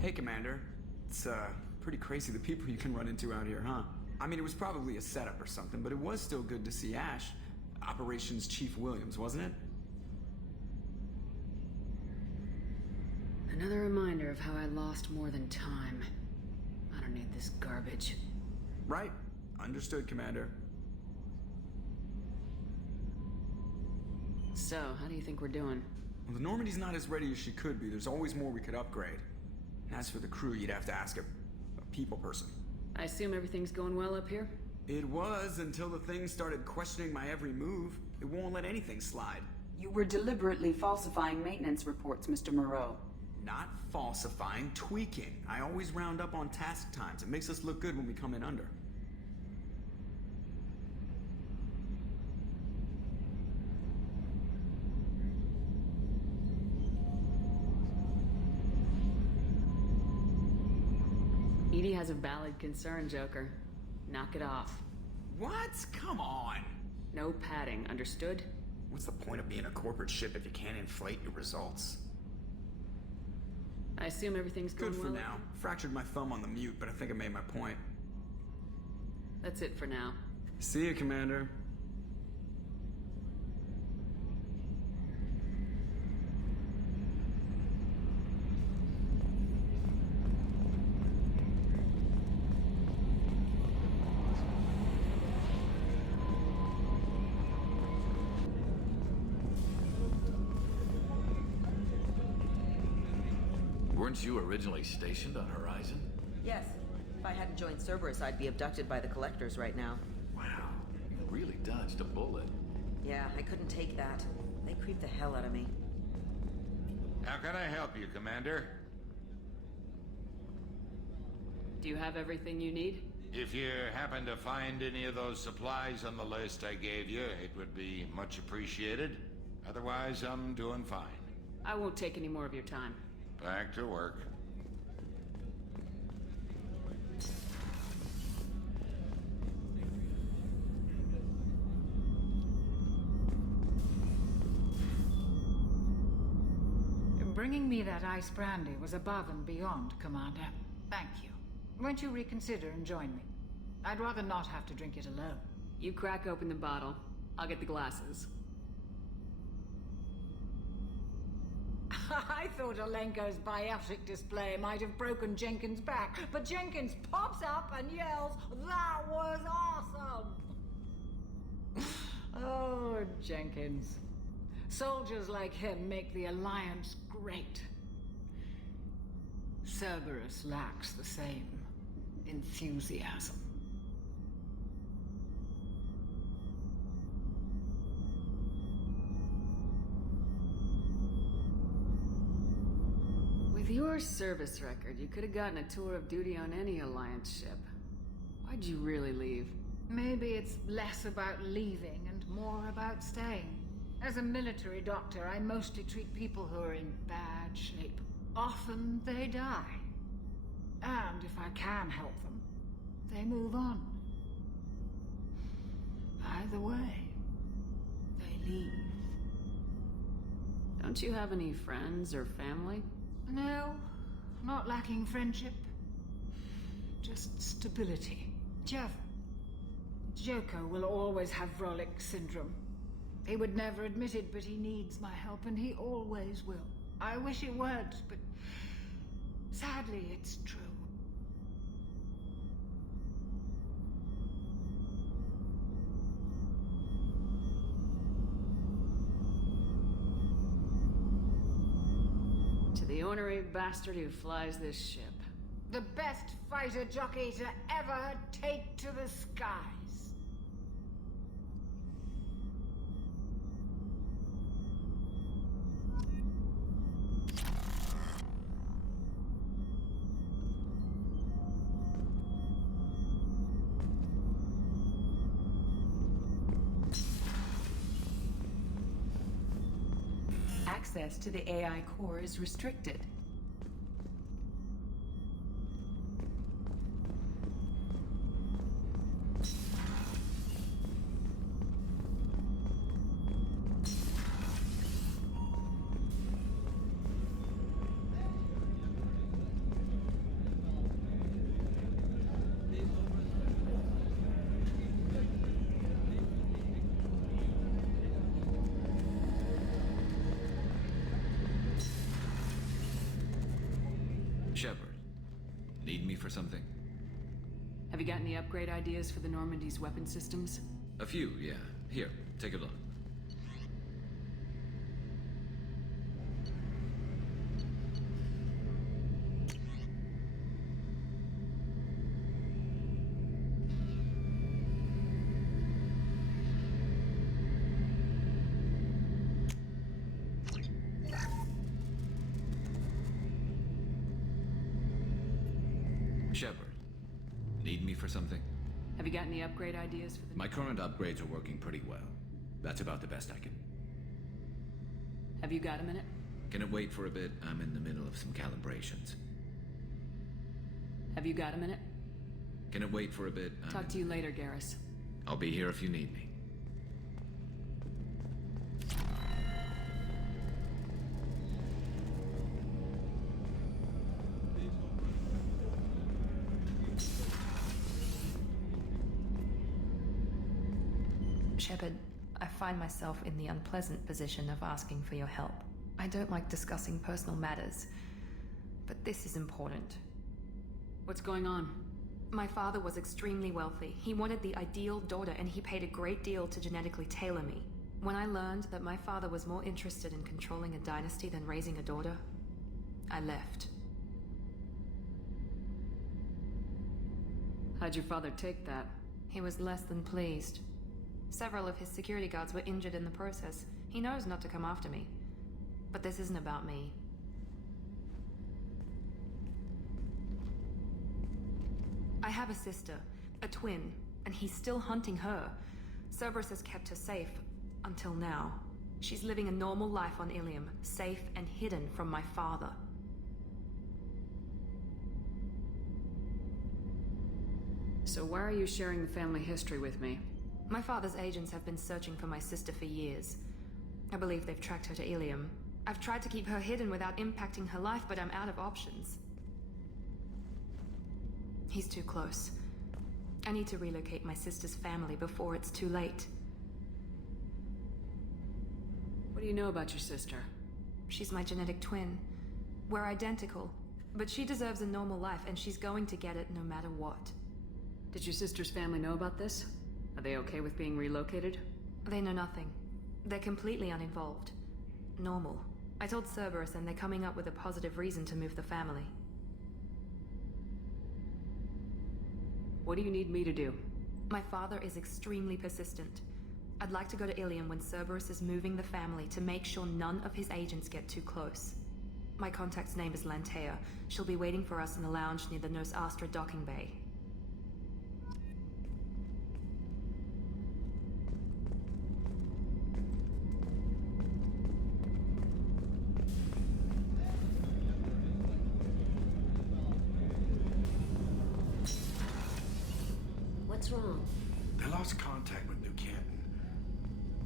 Hey, Commander. It's, pretty crazy the people you can run into out here, huh? I mean, it was probably a setup or something, but it was still good to see Ash. Operations Chief Williams, wasn't it? Another reminder of how I lost more than time. I don't need this garbage. Right. Understood, Commander. So, how do you think we're doing? Well, the Normandy's not as ready as she could be. There's always more we could upgrade. And as for the crew, you'd have to ask a people person. I assume everything's going well up here? It was until the thing started questioning my every move. It won't let anything slide. You were deliberately falsifying maintenance reports, Mr. Moreau. Not falsifying, tweaking. I always round up on task times. It makes us look good when we come in under. Edie has a valid concern, Joker. Knock it off. What? Come on! No padding, understood? What's the point of being a corporate ship if you can't inflate your results? I assume everything's going Good well? for now. Fractured my thumb on the mute, but I think I made my point. That's it for now. See you, Commander. Weren't you originally stationed on Horizon? Yes. If I hadn't joined Cerberus, I'd be abducted by the Collectors right now. Wow, you really dodged a bullet. Yeah, I couldn't take that. They creeped the hell out of me. How can I help you, Commander? Do you have everything you need? If you happen to find any of those supplies on the list I gave you, it would be much appreciated. Otherwise, I'm doing fine. I won't take any more of your time. Back to work. Bringing me that ice brandy was above and beyond, Commander. Thank you. Won't you reconsider and join me? I'd rather not have to drink it alone. You crack open the bottle. I'll get the glasses. I thought Olenko's biotic display might have broken Jenkins' back, but Jenkins pops up and yells, "That was awesome!" Oh, Jenkins. Soldiers like him make the Alliance great. Cerberus lacks the same enthusiasm. With your service record, you could have gotten a tour of duty on any Alliance ship. Why'd you really leave? Maybe it's less about leaving and more about staying. As a military doctor, I mostly treat people who are in bad shape. Often they die. And if I can help them, they move on. Either way, they leave. Don't you have any friends or family? No, not lacking friendship. Just stability. Joker will always have Vrolik syndrome. He would never admit it, but he needs my help, and he always will. I wish it weren't, but sadly, it's true. To the ornery bastard who flies this ship. The best fighter jockey to ever take to the skies. Access to the AI core is restricted. for something? Have you got any upgrade ideas for the Normandy's weapon systems? A few, yeah. Here, take a look. Shepard, need me for something? Have you got any upgrade ideas for the... My current upgrades are working pretty well. That's about the best I can. Have you got a minute? Can it wait for a bit? I'm in the middle of some calibrations. Have you got a minute? Can it wait for a bit? Talk to you later, Garrus. I'll be here if you need me. Shepard, I find myself in the unpleasant position of asking for your help. I don't like discussing personal matters, but this is important. What's going on? My father was extremely wealthy. He wanted the ideal daughter, and he paid a great deal to genetically tailor me. When I learned that my father was more interested in controlling a dynasty than raising a daughter, I left. How'd your father take that? He was less than pleased. Several of his security guards were injured in the process. He knows not to come after me. But this isn't about me. I have a sister, a twin, and he's still hunting her. Cerberus has kept her safe, until now. She's living a normal life on Ilium, safe and hidden from my father. So why are you sharing the family history with me? My father's agents have been searching for my sister for years. I believe they've tracked her to Ilium. I've tried to keep her hidden without impacting her life, but I'm out of options. He's too close. I need to relocate my sister's family before it's too late. What do you know about your sister? She's my genetic twin. We're identical, but she deserves a normal life, and she's going to get it no matter what. Did your sister's family know about this? Are they okay with being relocated? They know nothing. They're completely uninvolved. Normal. I told Cerberus, and they're coming up with a positive reason to move the family. What do you need me to do? My father is extremely persistent. I'd like to go to Ilium when Cerberus is moving the family to make sure none of his agents get too close. My contact's name is Lantea. She'll be waiting for us in the lounge near the Nos Astra docking bay. What's wrong? They lost contact with New Canton.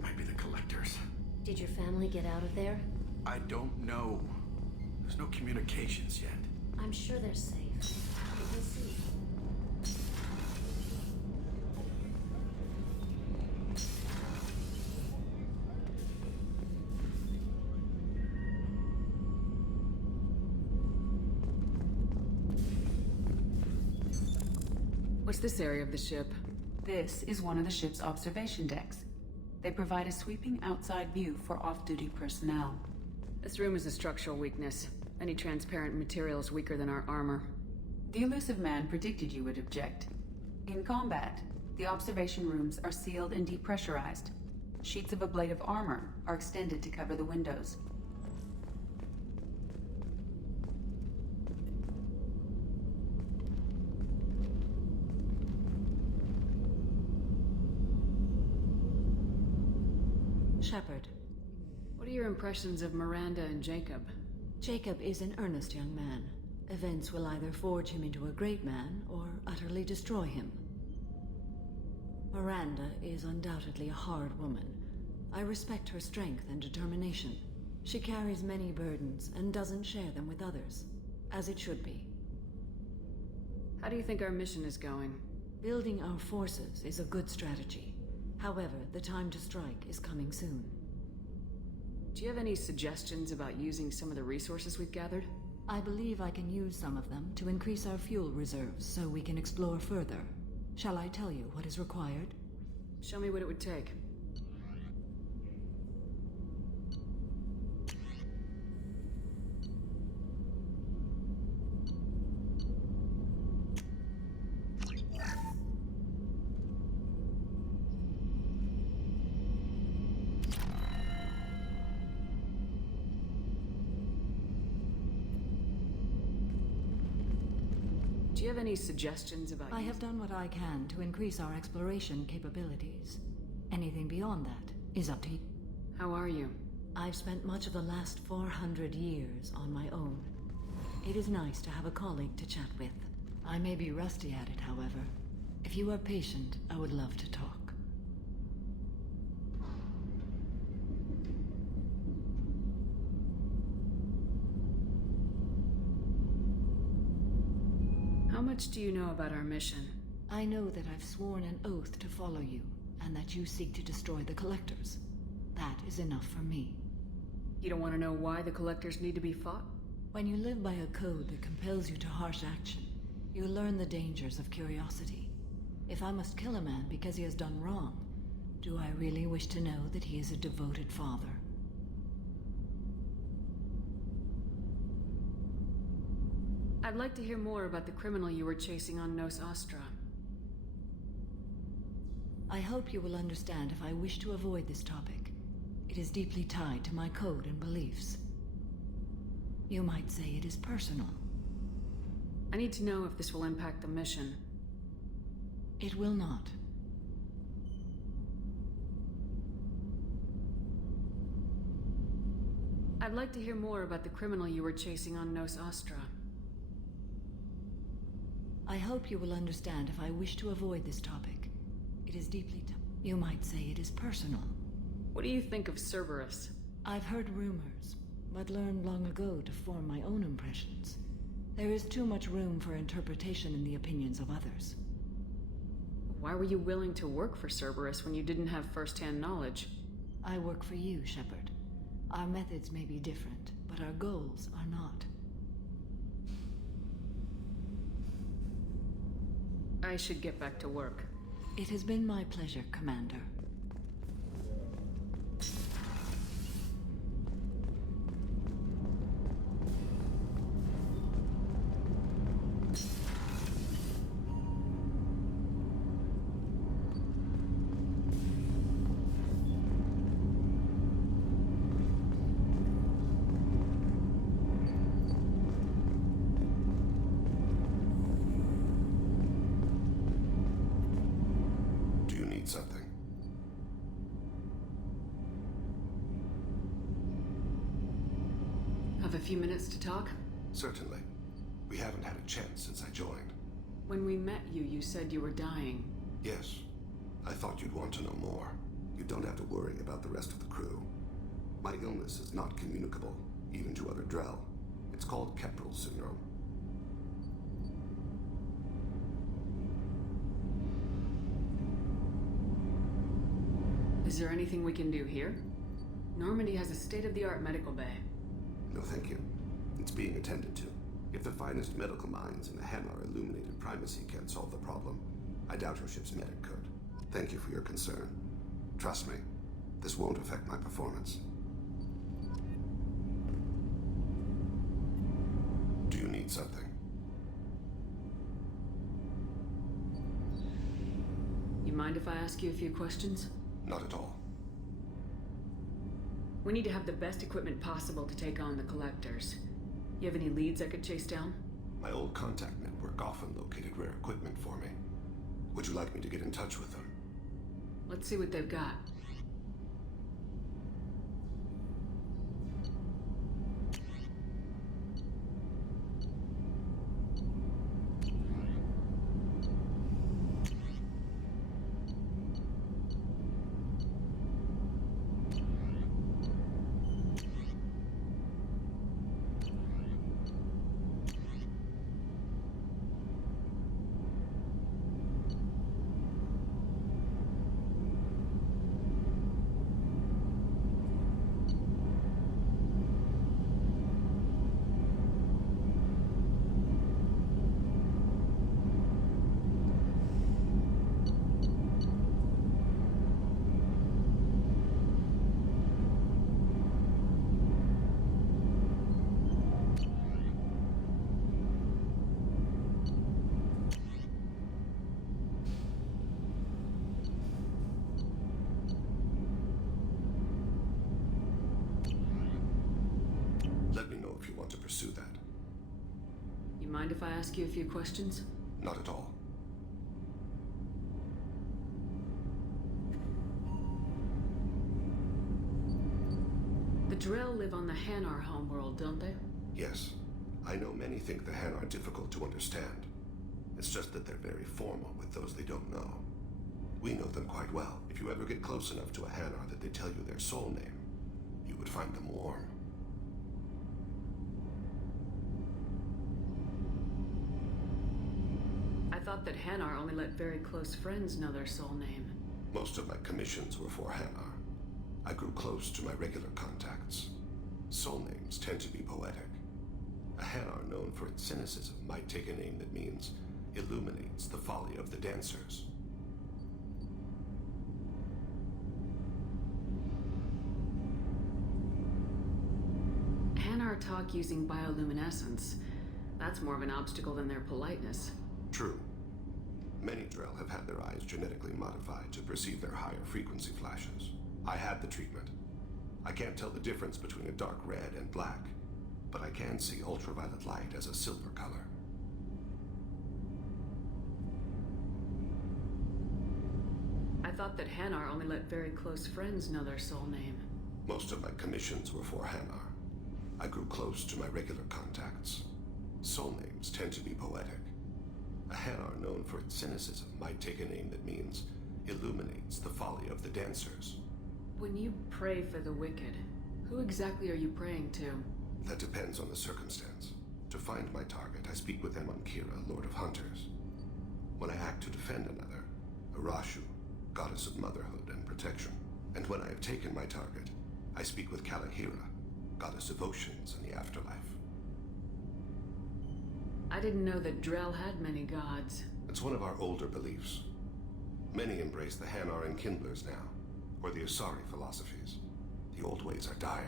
Might be the collectors. Did your family get out of there? I don't know. There's no communications yet. I'm sure they're safe. We'll see. What's this area of the ship? This is one of the ship's observation decks. They provide a sweeping outside view for off-duty personnel. This room is a structural weakness. Any transparent material is weaker than our armor. The elusive man predicted you would object. In combat, the observation rooms are sealed and depressurized. Sheets of ablative armor are extended to cover the windows. Shepard. What are your impressions of Miranda and Jacob? Jacob is an earnest young man. Events will either forge him into a great man or utterly destroy him. Miranda is undoubtedly a hard woman. I respect her strength and determination. She carries many burdens and doesn't share them with others, as it should be. How do you think our mission is going? Building our forces is a good strategy. However, the time to strike is coming soon. Do you have any suggestions about using some of the resources we've gathered? I believe I can use some of them to increase our fuel reserves so we can explore further. Shall I tell you what is required? Show me what it would take. Do you have any suggestions about... I have done what I can to increase our exploration capabilities. Anything beyond that is up to you. How are you? I've spent much of the last 400 years on my own. It is nice to have a colleague to chat with. I may be rusty at it, however. If you are patient, I would love to talk. How much do you know about our mission? I know that I've sworn an oath to follow you, and that you seek to destroy the Collectors. That is enough for me. You don't want to know why the Collectors need to be fought? When you live by a code that compels you to harsh action, you learn the dangers of curiosity. If I must kill a man because he has done wrong, do I really wish to know that he is a devoted father? I'd like to hear more about the criminal you were chasing on Nos Astra. I hope you will understand if I wish to avoid this topic. It is deeply tied to my code and beliefs. You might say it is personal. I need to know if this will impact the mission. It will not. I'd like to hear more about the criminal you were chasing on Nos Astra. I hope you will understand if I wish to avoid this topic. It is deeply you might say it is personal. What do you think of Cerberus? I've heard rumors, but learned long ago to form my own impressions. There is too much room for interpretation in the opinions of others. Why were you willing to work for Cerberus when you didn't have first-hand knowledge? I work for you, Shepard. Our methods may be different, but our goals are not. I should get back to work. It has been my pleasure, Commander. Something. Have a few minutes to talk? Certainly. We haven't had a chance since I joined. When we met you, you said you were dying. Yes. I thought you'd want to know more. You don't have to worry about the rest of the crew. My illness is not communicable, even to other Drell. It's called Keprel syndrome. Is there anything we can do here? Normandy has a state-of-the-art medical bay. No, thank you. It's being attended to. If the finest medical minds in the Hanar illuminated primacy can't solve the problem, I doubt your ship's medic could. Thank you for your concern. Trust me, this won't affect my performance. Do you need something? You mind if I ask you a few questions? Not at all. We need to have the best equipment possible to take on the Collectors. You have any leads I could chase down? My old contact network often located rare equipment for me. Would you like me to get in touch with them? Let's see what they've got. to pursue that. You mind if I ask you a few questions? Not at all. The Drell live on the Hanar homeworld, don't they? Yes. I know many think the Han are difficult to understand. It's just that they're very formal with those they don't know. We know them quite well. If you ever get close enough to a Hanar that they tell you their soul name, you would find them warm. I thought that Hanar only let very close friends know their soul name. Most of my commissions were for Hanar. I grew close to my regular contacts. Soul names tend to be poetic. A Hanar known for its cynicism might take a name that means illuminates the folly of the dancers. Hanar talk using bioluminescence. That's more of an obstacle than their politeness. True. Many Drell have had their eyes genetically modified to perceive their higher frequency flashes. I had the treatment. I can't tell the difference between a dark red and black, but I can see ultraviolet light as a silver color. I thought that Hanar only let very close friends know their soul name. Most of my commissions were for Hanar. I grew close to my regular contacts. Soul names tend to be poetic. A Hanar known for its cynicism might take a name that means illuminates the folly of the dancers. When you pray for the wicked, who exactly are you praying to? That depends on the circumstance. To find my target, I speak with Kira, Lord of Hunters. When I act to defend another, Arashu, Goddess of Motherhood and Protection. And when I have taken my target, I speak with Kalahira, Goddess of Oceans and the Afterlife. I didn't know that Drell had many gods. It's one of our older beliefs. Many embrace the Hanar and Kindlers now, or the Asari philosophies. The old ways are dying.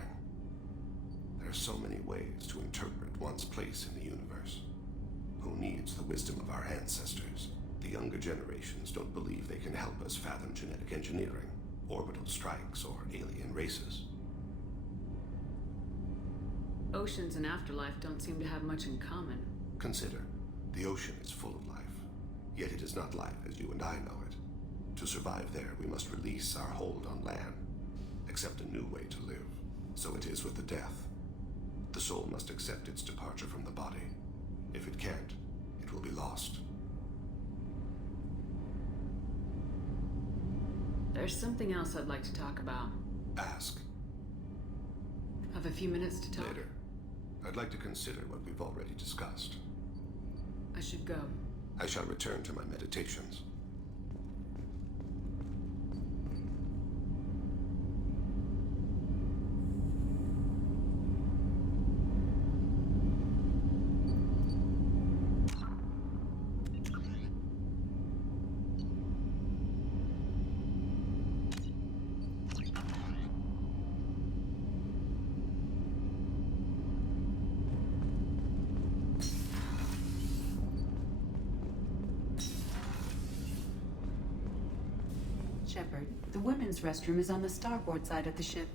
There are so many ways to interpret one's place in the universe. Who needs the wisdom of our ancestors? The younger generations don't believe they can help us fathom genetic engineering, orbital strikes, or alien races. Oceans and afterlife don't seem to have much in common. Consider, the ocean is full of life, yet it is not life as you and I know it. To survive there, we must release our hold on land, accept a new way to live. So it is with the death. The soul must accept its departure from the body. If it can't, it will be lost. There's something else I'd like to talk about. Ask. Have a few minutes to talk? Later. I'd like to consider what we've already discussed. I should go. I shall return to my meditations. Shepard, the women's restroom is on the starboard side of the ship.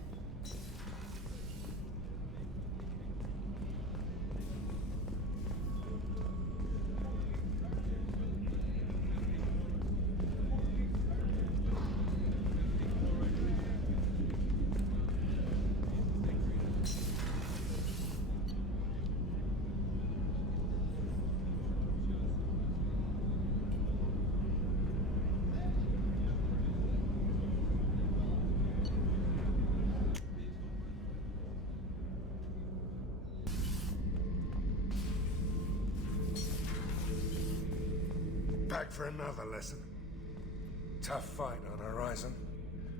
Back for another lesson. Tough fight on Horizon.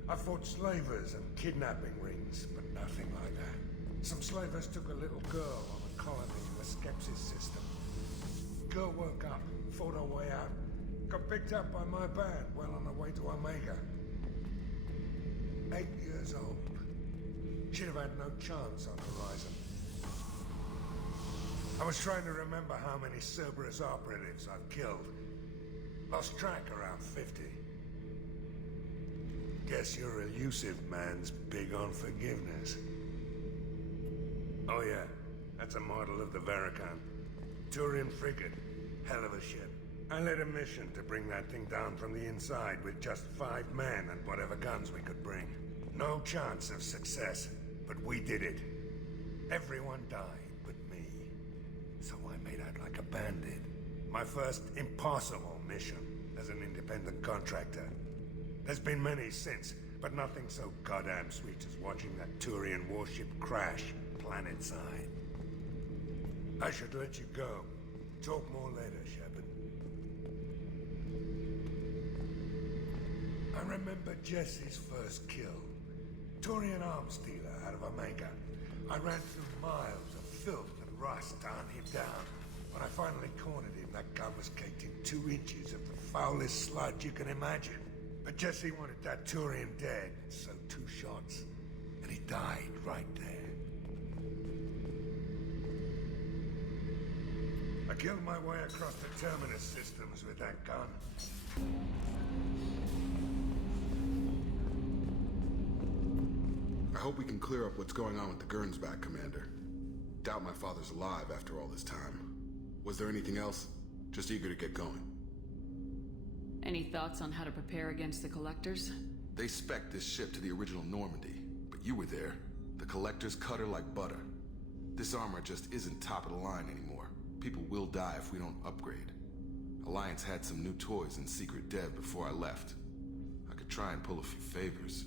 I fought slavers and kidnapping rings, but nothing like that. Some slavers took a little girl on a colony in the Skepsis system. Girl woke up, fought her way out, got picked up by my band well on her way to Omega. 8 years old. She'd have had no chance on Horizon. I was trying to remember how many Cerberus operatives I've killed. Lost track around 50. Guess your elusive man's big on forgiveness. Oh yeah, That's a model of the Veracon. Turian frigate. Hell of a ship. I led a mission to bring that thing down from the inside with just 5 men and whatever guns we could bring. No chance of success, but we did it. Everyone died but me. So I made out like a bandit. My first impossible mission as an independent contractor. There's been many since, but nothing so goddamn sweet as watching that Turian warship crash planetside. I should let you go. Talk more later, Shepard. I remember Jesse's first kill. Turian arms dealer out of Omega. I ran through miles of filth and rust to hunt him down. When I finally cornered him, that gun was caked in 2 inches of the foulest sludge you can imagine. But Jesse wanted that Turian dead, so 2 shots. And he died right there. I killed my way across the terminus systems with that gun. I hope we can clear up what's going on with the Gernsback, Commander. Doubt my father's alive after all this time. Was there anything else? Just eager to get going. Any thoughts on how to prepare against the Collectors? They spec'd this ship to the original Normandy, but you were there. The Collectors cut her like butter. This armor just isn't top of the line anymore. People will die if we don't upgrade. Alliance had some new toys in secret dev before I left. I could try and pull a few favors.